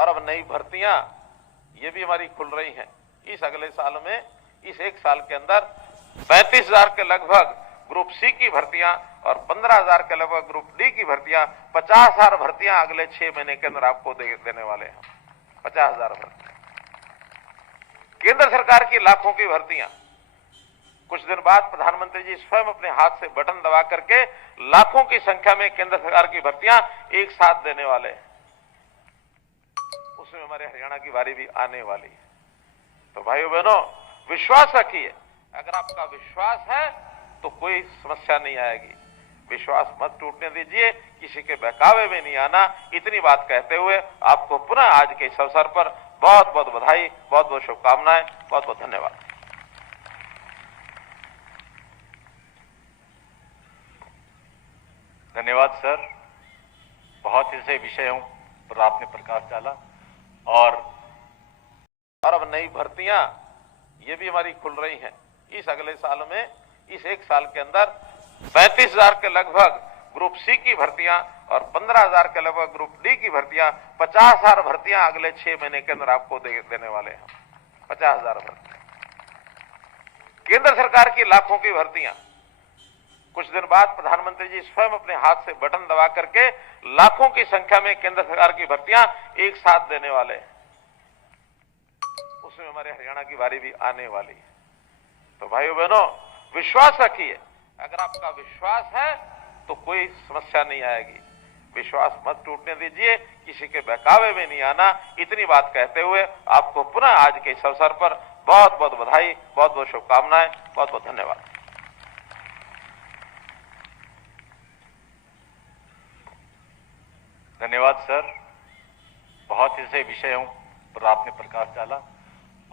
और अब नई भर्तियां ये भी हमारी खुल रही हैं। इस अगले साल में, इस एक साल के अंदर 35,000 के लगभग ग्रुप सी की भर्तियां और 15,000 के लगभग ग्रुप डी की भर्तियां, 50,000 भर्तियां अगले 6 महीने के अंदर आपको देने वाले हैं। 50,000 भर्तियां। केंद्र सरकार की लाखों की भर्तियां। कुछ दिन बाद प्रधानमंत्री जी स्वयं अपने हाथ से बटन दबा करके लाखों की संख्या में केंद्र सरकार की भर्तियां एक साथ देने वाले हैं। उसमें हमारे हरियाणा की बारी भी आने वाली है। तो भाइयों बहनों, विश्वास रखिए। अगर आपका विश्वास है तो कोई समस्या नहीं आएगी। विश्वास मत टूटने दीजिए, किसी के बहकावे में नहीं आना। इतनी बात कहते हुए आपको पुनः आज के इस अवसर पर बहुत बहुत बधाई, बहुत बहुत शुभकामनाएं, बहुत बहुत धन्यवाद। धन्यवाद सर। बहुत ही से विषयों पर आपने प्रकाश डाला। और अब नई भर्तियां ये भी हमारी खुल रही हैं। इस अगले साल में, इस एक साल के अंदर 35,000 के लगभग ग्रुप सी की भर्तियां और 15,000 के लगभग ग्रुप डी की भर्तियां, 50,000 भर्तियां अगले 6 महीने के अंदर आपको देने वाले हैं। 50,000 भर्तियां। केंद्र सरकार की लाखों की भर्तियां। कुछ दिन बाद प्रधानमंत्री जी स्वयं अपने हाथ से बटन दबा करके लाखों की संख्या में केंद्र सरकार की भर्तियां एक साथ देने वाले हैं। उसमें हमारे हरियाणा की बारी भी आने वाली है। तो भाइयों बहनों, विश्वास रखिए। अगर आपका विश्वास है तो कोई समस्या नहीं आएगी। विश्वास मत टूटने दीजिए, किसी के बहकावे में नहीं आना। इतनी बात कहते हुए आपको पुनः आज के इस अवसर पर बहुत बहुत बधाई, बहुत बहुत शुभकामनाएं, बहुत बहुत धन्यवाद। धन्यवाद सर। बहुत ही से विषयों पर आपने प्रकाश डाला।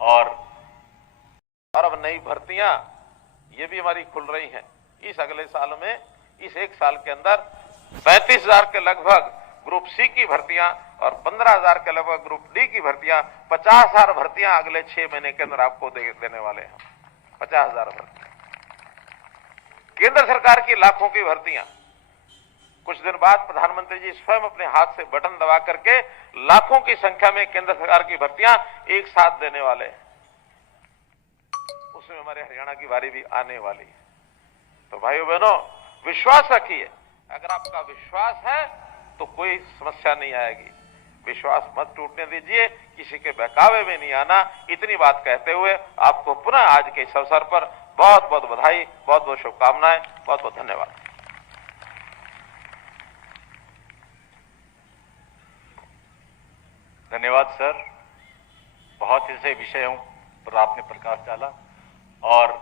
और अब नई भर्तियां ये भी हमारी खुल रही हैं। इस अगले साल में, इस एक साल के अंदर 35,000 के लगभग ग्रुप सी की भर्तियां और 15,000 के लगभग ग्रुप डी की भर्तियां, 50,000 भर्तियां अगले 6 महीने के अंदर आपको देने वाले हैं। 50,000 भर्तियां। केंद्र सरकार की लाखों की भर्तियां। कुछ दिन बाद प्रधानमंत्री जी स्वयं अपने हाथ से बटन दबा करके लाखों की संख्या में केंद्र सरकार की भर्तियां एक साथ देने वाले हैं। उसमें हमारे हरियाणा की बारी भी आने वाली है। तो भाइयों बहनों, विश्वास रखिए। अगर आपका विश्वास है तो कोई समस्या नहीं आएगी। विश्वास मत टूटने दीजिए, किसी के बहकावे में नहीं आना। इतनी बात कहते हुए आपको पुनः आज के इस अवसर पर बहुत बहुत बधाई, बहुत बहुत शुभकामनाएं, बहुत बहुत धन्यवाद। धन्यवाद सर। बहुत ही से विषयों पर आपने प्रकाश डाला। और